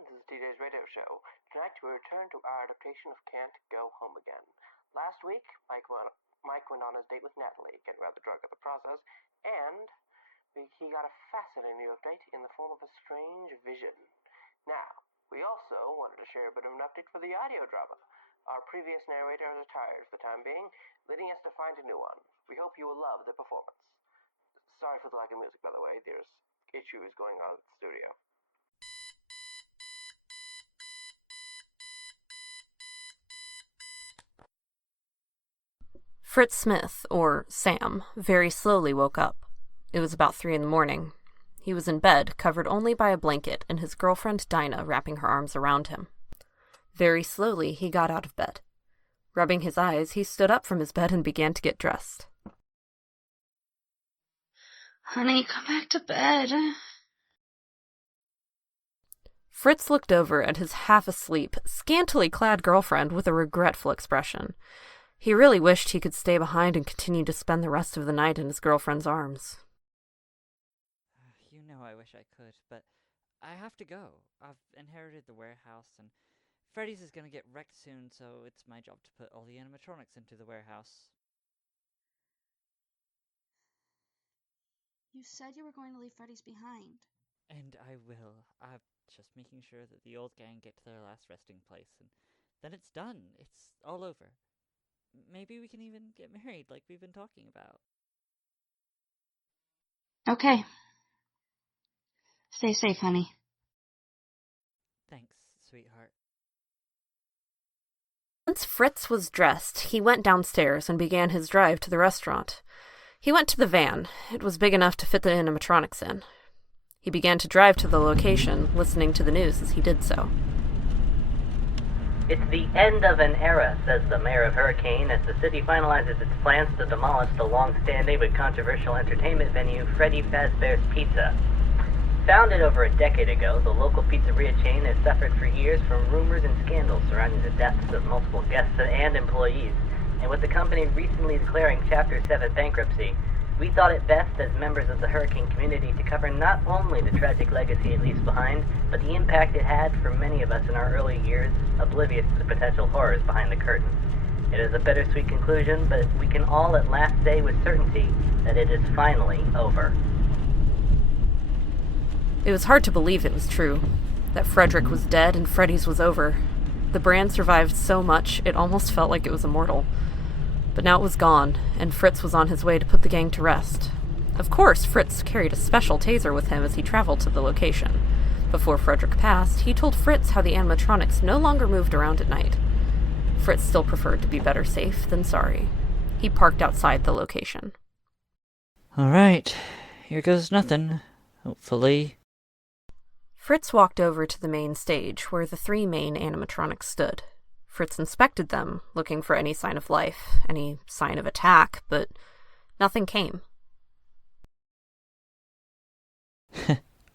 This is TJ's radio show. Tonight we return to our adaptation of Can't Go Home Again. Last week, Mike went on his date with Natalie, getting rather drunk in the process, and he got a fascinating new update in the form of a strange vision. Now, we also wanted to share a bit of an update for the audio drama. Our previous narrator is retired for the time being, leading us to find a new one. We hope you will love the performance. Sorry for the lack of music, by the way. There's issues going on at the studio. Fritz Smith, or Sam, very slowly woke up. It was about 3 a.m. He was in bed, covered only by a blanket, and his girlfriend Dinah wrapping her arms around him. Very slowly, he got out of bed. Rubbing his eyes, he stood up from his bed and began to get dressed. Honey, come back to bed. Fritz looked over at his half-asleep, scantily clad girlfriend with a regretful expression. He really wished he could stay behind and continue to spend the rest of the night in his girlfriend's arms. You know I wish I could, but I have to go. I've inherited the warehouse, and Freddy's is gonna get wrecked soon, so it's my job to put all the animatronics into the warehouse. You said you were going to leave Freddy's behind. And I will. I'm just making sure that the old gang get to their last resting place, and then it's done. It's all over. Maybe we can even get married like we've been talking about. Okay. Stay safe, honey. Thanks, sweetheart. Once Fritz was dressed, he went downstairs and began his drive to the restaurant. He went to the van. It was big enough to fit the animatronics in. He began to drive to the location, listening to the news as he did so. It's the end of an era, says the mayor of Hurricane, as the city finalizes its plans to demolish the long-standing but controversial entertainment venue Freddy Fazbear's Pizza. Founded over a decade ago, the local pizzeria chain has suffered for years from rumors and scandals surrounding the deaths of multiple guests and employees, and with the company recently declaring Chapter 7 bankruptcy, we thought it best as members of the Hurricane community to cover not only the tragic legacy it leaves behind, but the impact it had for many of us in our early years, oblivious to the potential horrors behind the curtain. It is a bittersweet conclusion, but we can all at last say with certainty that it is finally over. It was hard to believe it was true, that Frederick was dead and Freddy's was over. The brand survived so much, it almost felt like it was immortal. But now it was gone, and Fritz was on his way to put the gang to rest. Of course, Fritz carried a special taser with him as he traveled to the location. Before Frederick passed, he told Fritz how the animatronics no longer moved around at night. Fritz still preferred to be better safe than sorry. He parked outside the location. Alright, here goes nothing, hopefully. Fritz walked over to the main stage, where the 3 main animatronics stood. Fritz inspected them, looking for any sign of life, any sign of attack, but nothing came.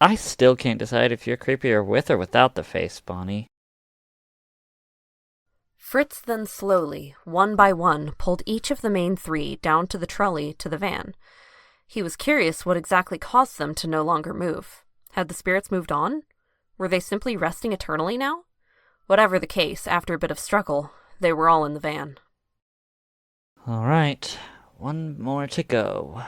I still can't decide if you're creepier with or without the face, Bonnie. Fritz then slowly, one by one, pulled each of the main 3 down to the trolley to the van. He was curious what exactly caused them to no longer move. Had the spirits moved on? Were they simply resting eternally now? Whatever the case, after a bit of struggle, they were all in the van. Alright, one more to go.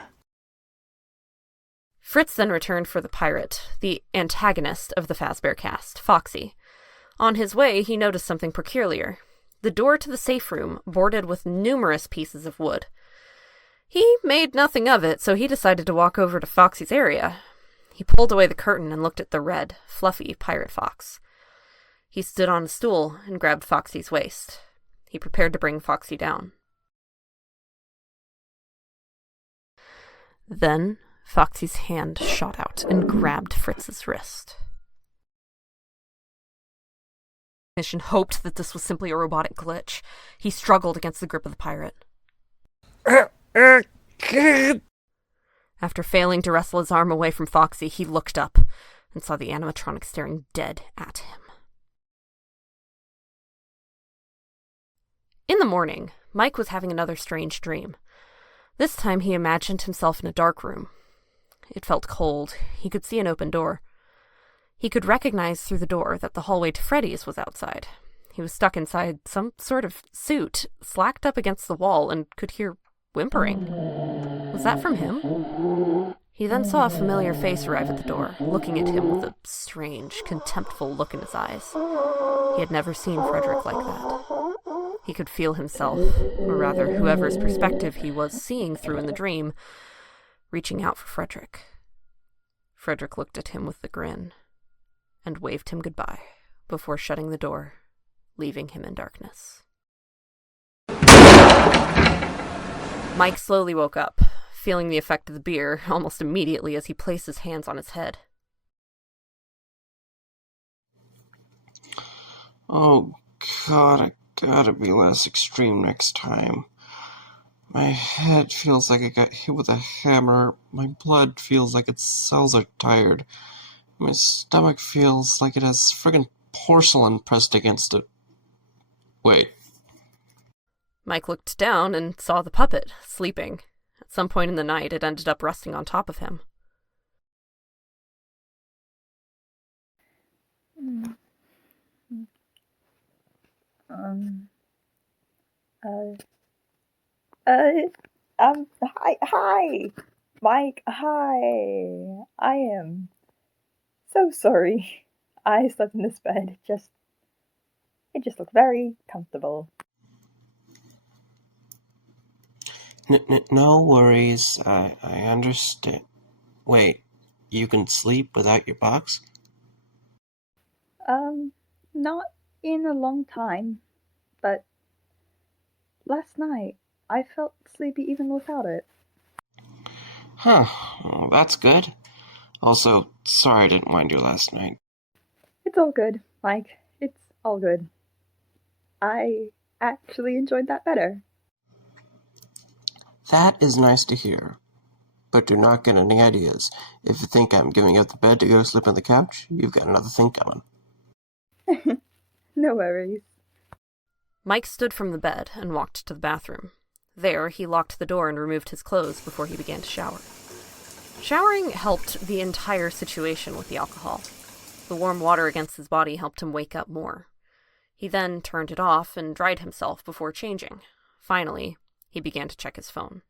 Fritz then returned for the pirate, the antagonist of the Fazbear cast, Foxy. On his way, he noticed something peculiar. The door to the safe room, boarded with numerous pieces of wood. He made nothing of it, so he decided to walk over to Foxy's area. He pulled away the curtain and looked at the red, fluffy pirate fox. He stood on a stool and grabbed Foxy's waist. He prepared to bring Foxy down. Then, Foxy's hand shot out and grabbed Fritz's wrist. Mission hoped that this was simply a robotic glitch. He struggled against the grip of the pirate. After failing to wrestle his arm away from Foxy, he looked up and saw the animatronic staring dead at him. In the morning, Mike was having another strange dream. This time he imagined himself in a dark room. It felt cold. He could see an open door. He could recognize through the door that the hallway to Freddy's was outside. He was stuck inside some sort of suit, slacked up against the wall, and could hear whimpering. Was that from him? He then saw a familiar face arrive at the door, looking at him with a strange, contemptful look in his eyes. He had never seen Frederick like that. He could feel himself, or rather whoever's perspective he was seeing through in the dream, reaching out for Frederick. Frederick looked at him with a grin and waved him goodbye before shutting the door, leaving him in darkness. Mike slowly woke up, feeling the effect of the beer almost immediately as he placed his hands on his head. Oh, God, I gotta be less extreme next time. My head feels like I got hit with a hammer. My blood feels like its cells are tired. My stomach feels like it has friggin' porcelain pressed against it. Wait. Mike looked down and saw the puppet, sleeping. At some point in the night, it ended up resting on top of him. Hi, Mike, hi. I am so sorry. I slept in this bed. It just looked very comfortable. No worries. I understand. Wait, you can sleep without your box? Not in a long time, but last night I felt sleepy even without it. Huh, well, that's good. Also, sorry I didn't wind you last night. It's all good, Mike. It's all good. I actually enjoyed that better. That is nice to hear. But do not get any ideas. If you think I'm giving up the bed to go sleep on the couch, you've got another thing coming. No worries. Mike stood from the bed and walked to the bathroom. There, he locked the door and removed his clothes before he began to shower. Showering helped the entire situation with the alcohol. The warm water against his body helped him wake up more. He then turned it off and dried himself before changing. Finally, he began to check his phone.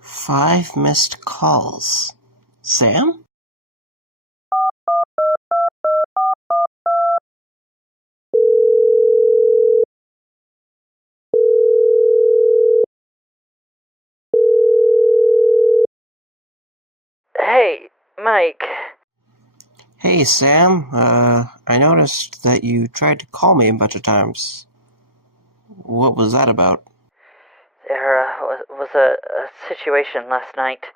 5 missed calls. Sam? Hey, Mike. Hey, Sam. I noticed that you tried to call me a bunch of times. What was that about? There was a situation last night.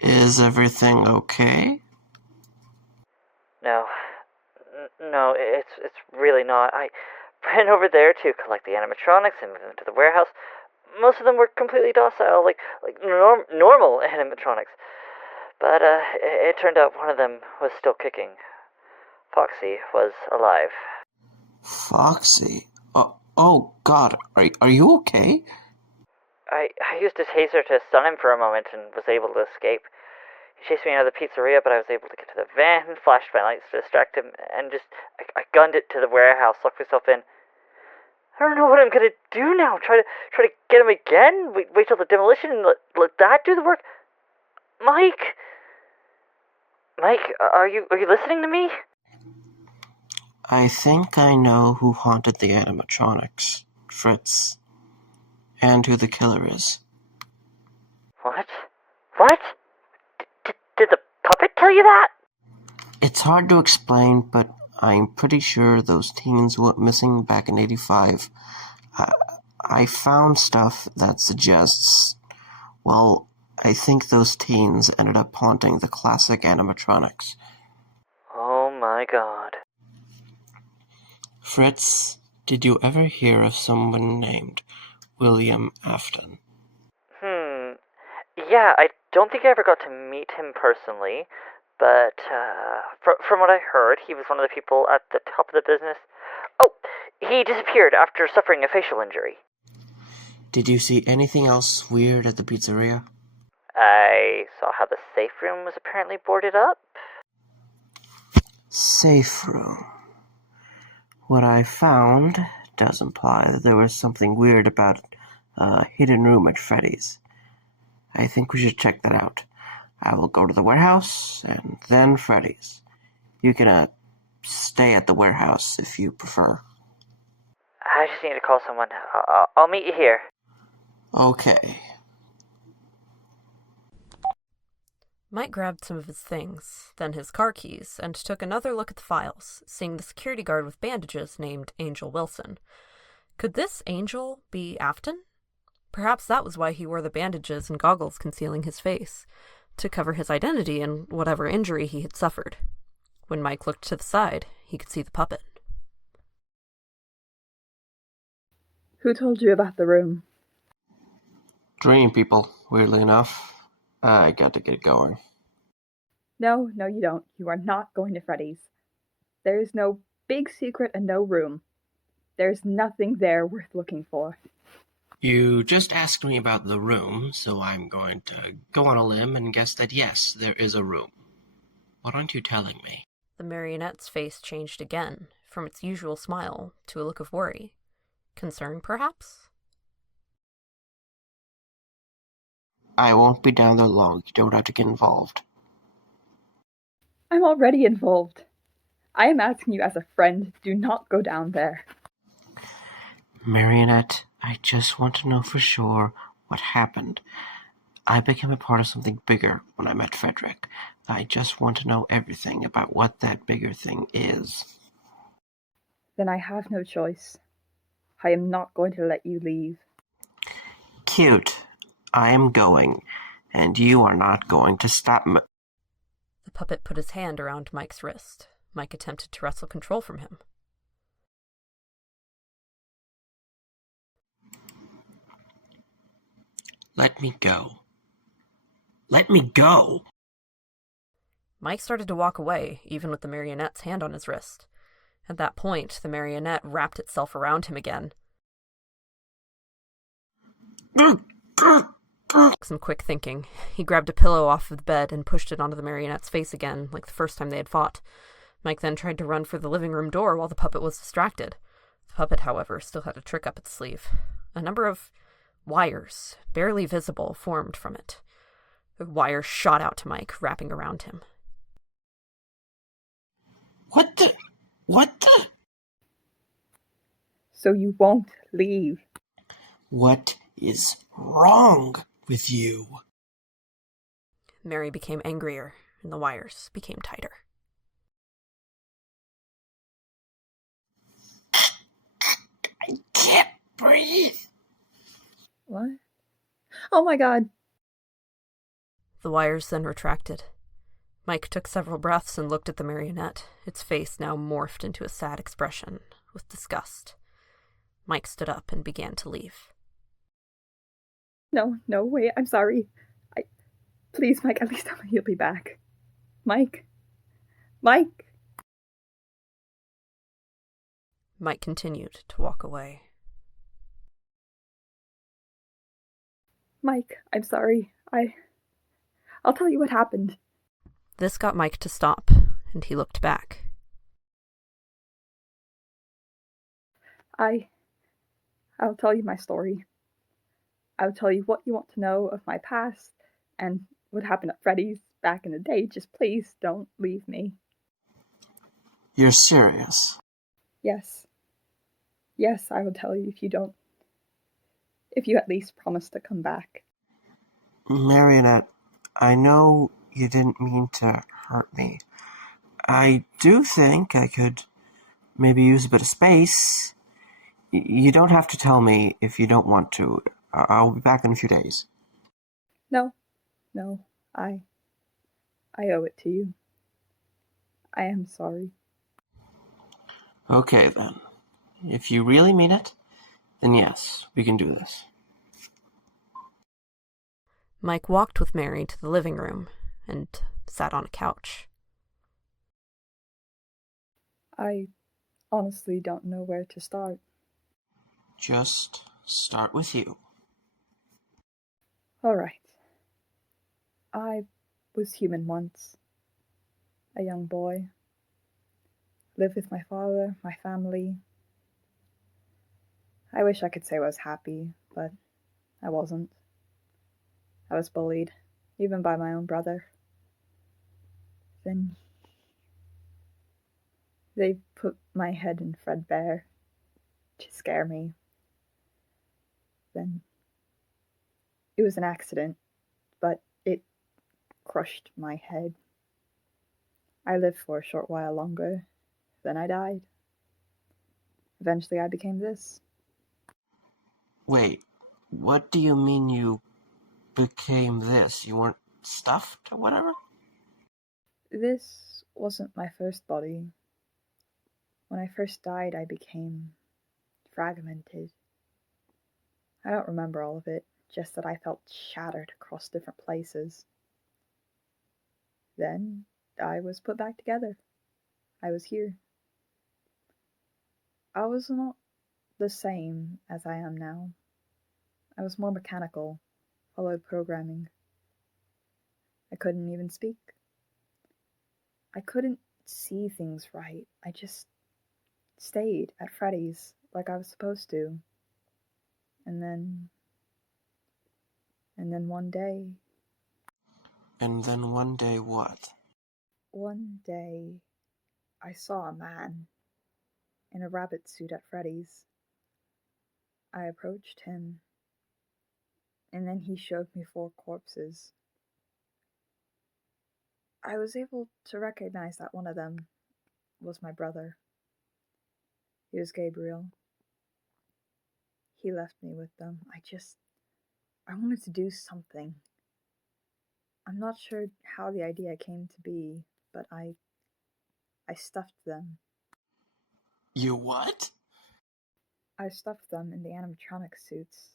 Is everything okay? No. No, it's really not. I ran over there to collect the animatronics and move them to the warehouse. Most of them were completely docile, like normal animatronics. But it turned out one of them was still kicking. Foxy was alive. Foxy? Oh God, are you okay? I used a taser to stun him for a moment and was able to escape. He chased me out of the pizzeria, but I was able to get to the van, flashed my lights to distract him, and I gunned it to the warehouse, locked myself in. I don't know what I'm gonna do now. Try to get him again? Wait till the demolition and let that do the work? Mike, are you listening to me? I think I know who haunted the animatronics. Fritz. And who the killer is. What? Did the puppet tell you that? It's hard to explain, but I'm pretty sure those teens went missing back in '85. I found stuff that suggests, well, I think those teens ended up haunting the classic animatronics. Oh my god. Fritz, did you ever hear of someone named William Afton? Yeah, I don't think I ever got to meet him personally, but from what I heard, he was one of the people at the top of the business. Oh, he disappeared after suffering a facial injury. Did you see anything else weird at the pizzeria? I saw how the safe room was apparently boarded up. Safe room. What I found does imply that there was something weird about a hidden room at Freddy's. I think we should check that out. I will go to the warehouse and then Freddy's. You can stay at the warehouse if you prefer. I just need to call someone. I'll meet you here. Okay. Mike grabbed some of his things, then his car keys, and took another look at the files, seeing the security guard with bandages named Angel Wilson. Could this Angel be Afton? Perhaps that was why he wore the bandages and goggles concealing his face, to cover his identity and whatever injury he had suffered. When Mike looked to the side, he could see the puppet. Who told you about the room? Dream people, weirdly enough. I got to get going. No, you don't. You are not going to Freddy's. There is no big secret and no room. There's nothing there worth looking for. You just asked me about the room, so I'm going to go on a limb and guess that yes, there is a room. What aren't you telling me? The marionette's face changed again, from its usual smile to a look of worry. Concern, perhaps? I won't be down there long. You don't have to get involved. I'm already involved. I am asking you as a friend, do not go down there. Marionette, I just want to know for sure what happened. I became a part of something bigger when I met Frederick. I just want to know everything about what that bigger thing is. Then I have no choice. I am not going to let you leave. Cute. I am going, and you are not going to stop me. The puppet put his hand around Mike's wrist. Mike attempted to wrestle control from him. Let me go. Let me go! Mike started to walk away, even with the marionette's hand on his wrist. At that point, the marionette wrapped itself around him again. Some quick thinking. He grabbed a pillow off of the bed and pushed it onto the marionette's face again, like the first time they had fought. Mike then tried to run for the living room door while the puppet was distracted. The puppet, however, still had a trick up its sleeve. A number of wires, barely visible, formed from it. The wires shot out to Mike, wrapping around him. What the? So you won't leave. What is wrong with you? Mary became angrier, and the wires became tighter. I can't breathe. What? Oh my god. The wires then retracted. Mike took several breaths and looked at the marionette, its face now morphed into a sad expression, with disgust. Mike stood up and began to leave. No, wait, I'm sorry. Please, Mike, at least tell me you'll be back. Mike? Mike? Mike continued to walk away. Mike, I'm sorry. I'll tell you what happened. This got Mike to stop, and he looked back. I'll tell you my story. I'll tell you what you want to know of my past and what happened at Freddy's back in the day. Just please don't leave me. You're serious? Yes. Yes, I will tell you if you at least promise to come back. Marionette, I know you didn't mean to hurt me. I do think I could maybe use a bit of space. You don't have to tell me if you don't want to. I'll be back in a few days. No, I owe it to you. I am sorry. Okay, then. If you really mean it, then yes, we can do this. Mike walked with Mary to the living room and sat on a couch. I honestly don't know where to start. Just start with you. All right. I was human once, a young boy. Lived with my father, my family. I wish I could say I was happy, but I wasn't. I was bullied, even by my own brother. Then they put my head in Fredbear to scare me. Then it was an accident, but it crushed my head. I lived for a short while longer, then I died. Eventually I became this. Wait, what do you mean you became this? You weren't stuffed or whatever? This wasn't my first body. When I first died, I became fragmented. I don't remember all of it, just that I felt shattered across different places. Then I was put back together. I was here. I was not the same as I am now. I was more mechanical, followed programming. I couldn't even speak. I couldn't see things right. I just stayed at Freddy's like I was supposed to. And then one day. And then one day what? One day, I saw a man in a rabbit suit at Freddy's. I approached him, and then he showed me 4 corpses. I was able to recognize that one of them was my brother. He was Gabriel. He left me with them. I wanted to do something. I'm not sure how the idea came to be, but I stuffed them. You what? I stuffed them in the animatronic suits.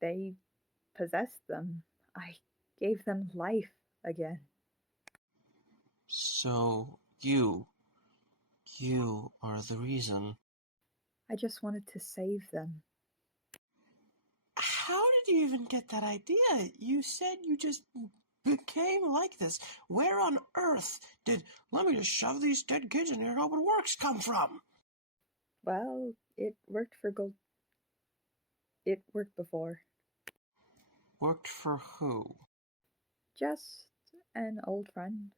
They possessed them. I gave them life again. So, you are the reason. I just wanted to save them. How did you even get that idea? You said you just became like this. Where on earth did "let me just shove these dead kids in here and hope it works" come from? Well, it worked for Gold. It worked before. Worked for who? Just an old friend.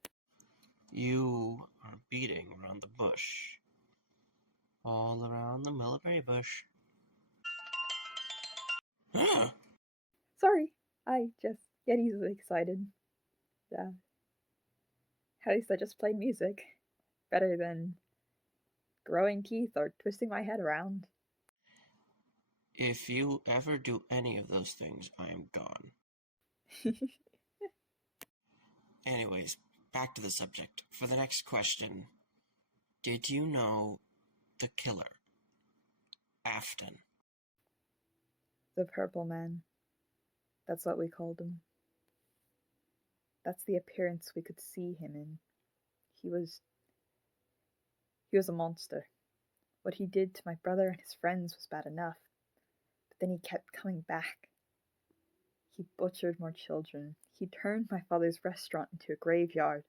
You are beating around the bush. All around the mulberry bush. Huh? Sorry, I just get easily excited. Yeah. At least I just played music. Better than growing teeth or twisting my head around. If you ever do any of those things, I am gone. Anyways, back to the subject. For the next question, did you know the killer? Afton. The Purple Man. That's what we called him. That's the appearance we could see him in. He was a monster. What he did to my brother and his friends was bad enough, but then he kept coming back. He butchered more children. He turned my father's restaurant into a graveyard.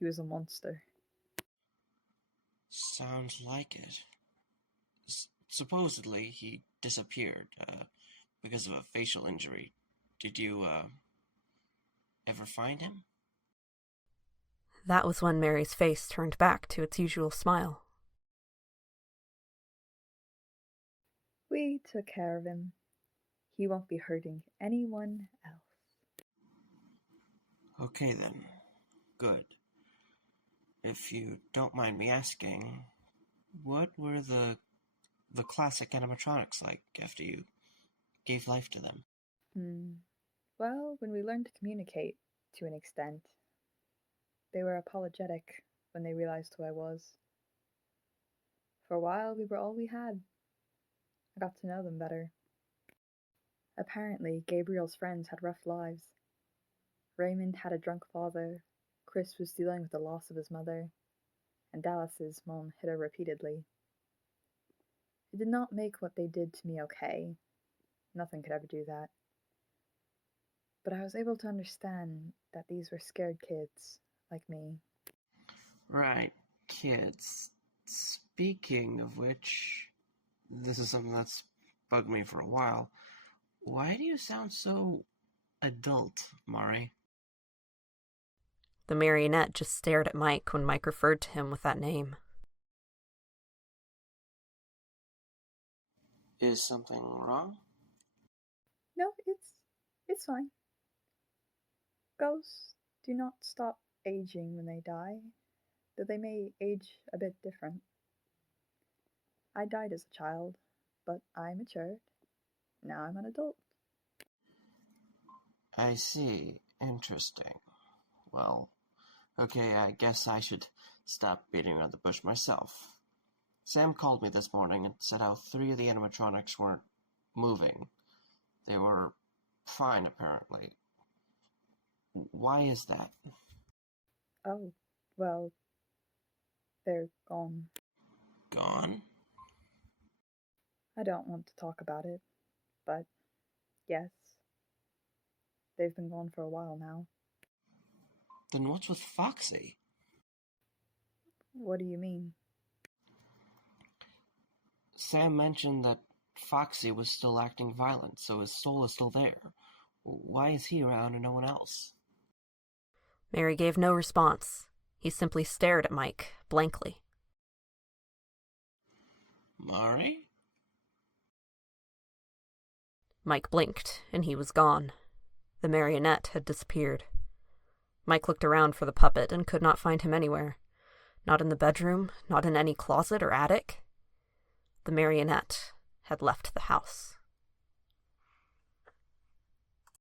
He was a monster. Sounds like it. Supposedly, he disappeared because of a facial injury. Did you ever find him? That was when Mary's face turned back to its usual smile. We took care of him. He won't be hurting anyone else. Okay then. Good. If you don't mind me asking, what were the classic animatronics like after you gave life to them? Well, when we learned to communicate, to an extent, they were apologetic when they realized who I was. For a while, we were all we had. I got to know them better. Apparently, Gabriel's friends had rough lives. Raymond had a drunk father, Chris was dealing with the loss of his mother, and Dallas's mom hit her repeatedly. It did not make what they did to me okay. Nothing could ever do that. but I was able to understand that these were scared kids like me. Right, kids. Speaking of which, this is something that's bugged me for a while. Why do you sound so adult, Mari? The marionette just stared at Mike when Mike referred to him with that name. Is something wrong? No, it's fine. Ghosts do not stop aging when they die, though they may age a bit different. I died as a child, but I matured. Now I'm an adult. I see. Interesting. Well, okay, I guess I should stop beating around the bush myself. Sam called me this morning and said how 3 of the animatronics weren't moving. They were fine, apparently. Why is that? Oh, well, they're gone. Gone? I don't want to talk about it, but yes, they've been gone for a while now. Then what's with Foxy? What do you mean? Sam mentioned that Foxy was still acting violent, so his soul is still there. Why is he around and no one else? Mary gave no response. He simply stared at Mike, blankly. Mari? Mike blinked, and he was gone. The marionette had disappeared. Mike looked around for the puppet and could not find him anywhere. Not in the bedroom, not in any closet or attic. The marionette had left the house.